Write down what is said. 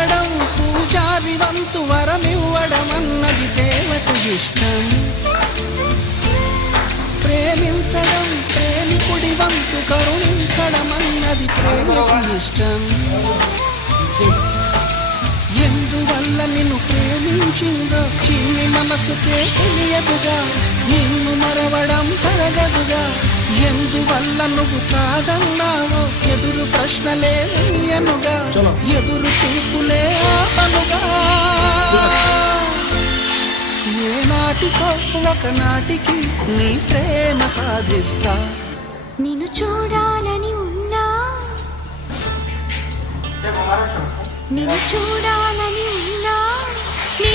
ప్రేమించడం పూజారి వంతు వరమివ్వడమన్నది దేవత ఇష్టం. ప్రేమించడం ప్రేమికుడి వంతు కరుణించడమన్నది ప్రేయసి ఇష్టం. ఎందువల్ల నిన్ను ప్రేమించిందో చిన్ని మనసుకే తెలియదుగా, నిన్ను మరవడం జరగదుగా. ఎందువల్ల నువ్వు కాదన్నావో ఎదురు ప్రశ్నలే వేయనుగా, ఎదురు చూపులే ఆపనుగా. ఏనాటికో ఒకనాటికి నీ ప్రేమ సాధిస్తా. నిన్ను చూడాలని ఉన్నా, నిన్ను చూడాలని ఉన్నా, నీ